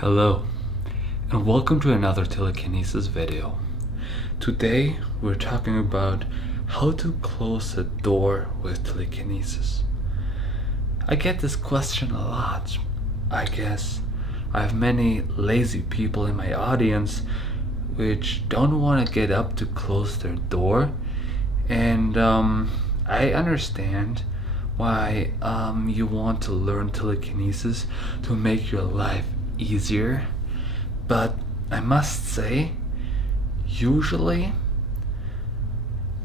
Hello, and welcome to another telekinesis video. Today we're talking about how to close a door with telekinesis. I get this question a lot. I guess I have many lazy people in my audience which don't want to get up to close their door, and I understand why you want to learn telekinesis to make your life easier, but I must say usually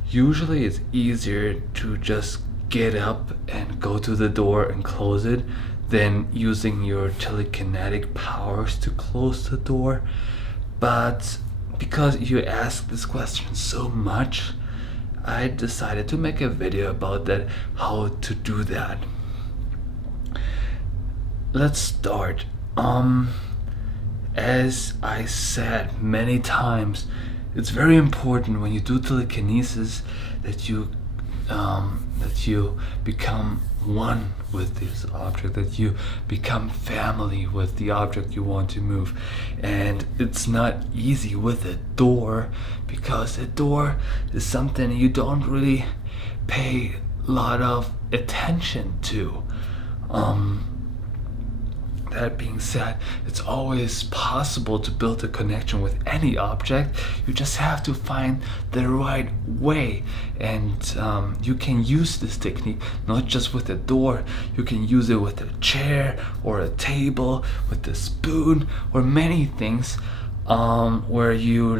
it's easier to just get up and go to the door and close it than using your telekinetic powers to close the door. But because you asked this question so much, I decided to make a video about that, how to do that. Let's start. As I said many times, it's very important when you do telekinesis that you become one with this object, that you become family with the object you want to move. And it's not easy with a door, because a door is something you don't really pay a lot of attention to. That being said, it's always possible to build a connection with any object. You just have to find the right way, and you can use this technique not just with a door. You can use it with a chair or a table, with a spoon, or many things where you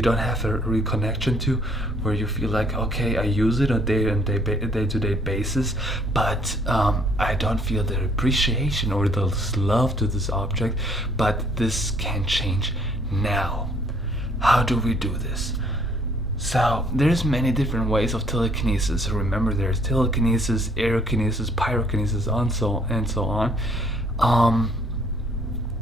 don't have a reconnection to, where you feel like, okay, I use it on a day-to-day basis, but I don't feel the appreciation or the love to this object. But this can change now. How do we do this? So there's many different ways of telekinesis. Remember, there's telekinesis, aerokinesis, pyrokinesis, and so on.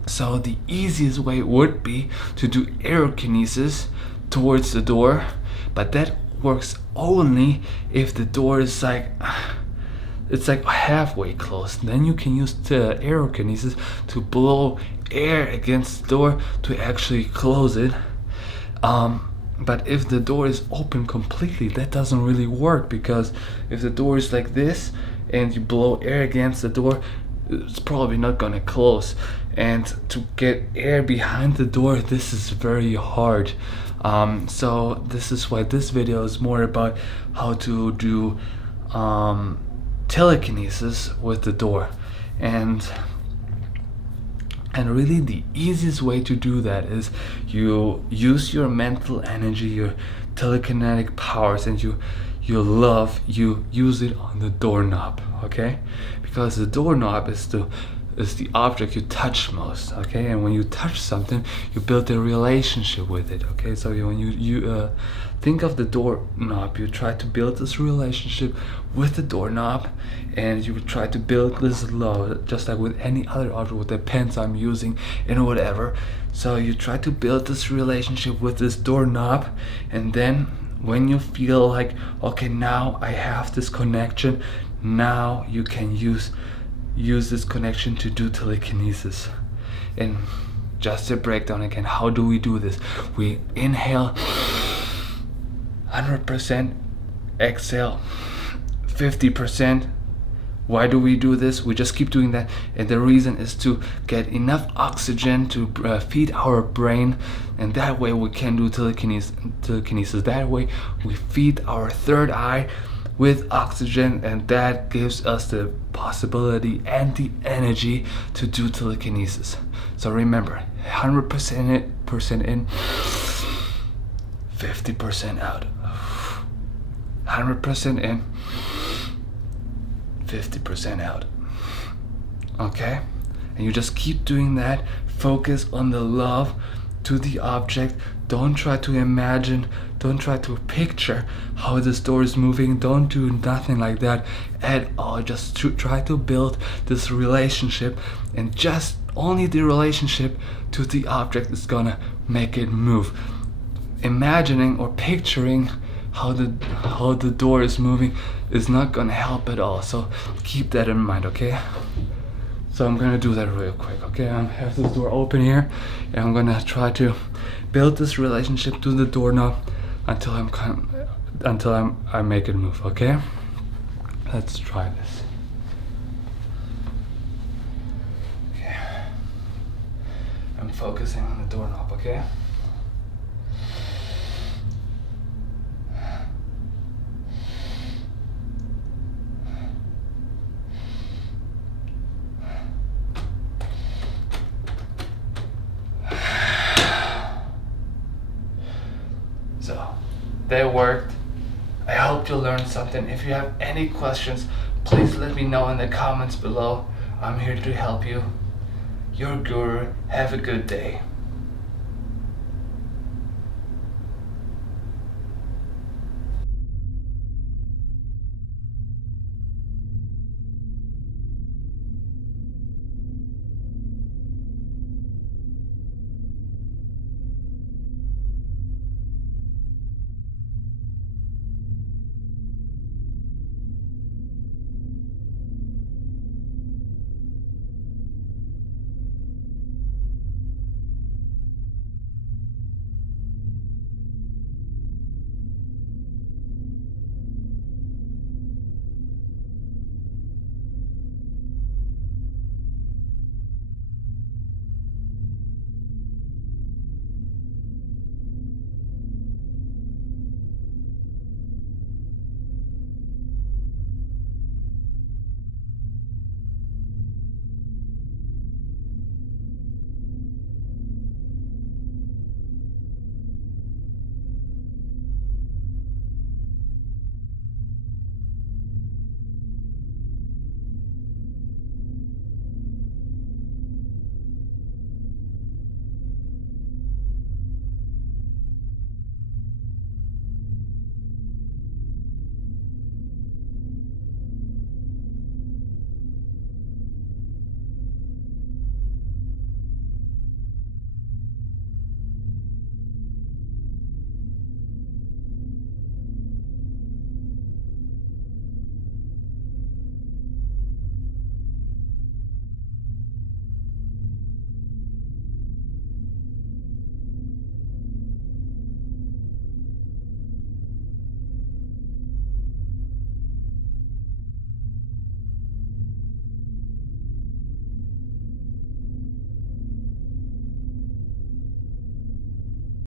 So the easiest way would be to do aerokinesis towards the door, but that works only if the door is it's like halfway closed. Then you can use the aerokinesis to blow air against the door to actually close it. But if the door is open completely, that doesn't really work, because if the door is like this and you blow air against the door, it's probably not gonna close. And to get air behind the door, this is very hard. So this is why this video is more about how to do telekinesis with the door. And really the easiest way to do that is you use your mental energy, your telekinetic powers, and you use it on the doorknob, okay? Because the doorknob is the object you touch most, okay? And when you touch something, you build a relationship with it, okay? So when you think of the doorknob, you try to build this relationship with the doorknob, and you try to build this love, just like with any other object, with the pens I'm using and whatever. So you try to build this relationship with this doorknob, and then when you feel like, okay, now I have this connection, now you can use this connection to do telekinesis. And just to break down again, how do we do this? We inhale 100%, exhale 50%. Why do we do this? We just keep doing that, and the reason is to get enough oxygen to feed our brain, and that way we can do telekinesis. That way we feed our third eye with oxygen, and that gives us the possibility and the energy to do telekinesis. So remember, 100% in, 50% out. 100% in, 50% out. Okay? And you just keep doing that. Focus on the love to the object. Don't try to imagine, don't try to picture how this door is moving. Don't do nothing like that at all. Just try to build this relationship, and just only the relationship to the object is gonna make it move. Imagining or picturing how the door is moving is not gonna help at all. So keep that in mind, okay? So I'm gonna do that real quick, okay? I have this door open here, and I'm gonna try to build this relationship to the doorknob until I make it move, okay? Let's try this. Okay. I'm focusing on the doorknob, okay? So, that worked. I hope you learned something. If you have any questions, please let me know in the comments below. I'm here to help you. Your guru. Have a good day.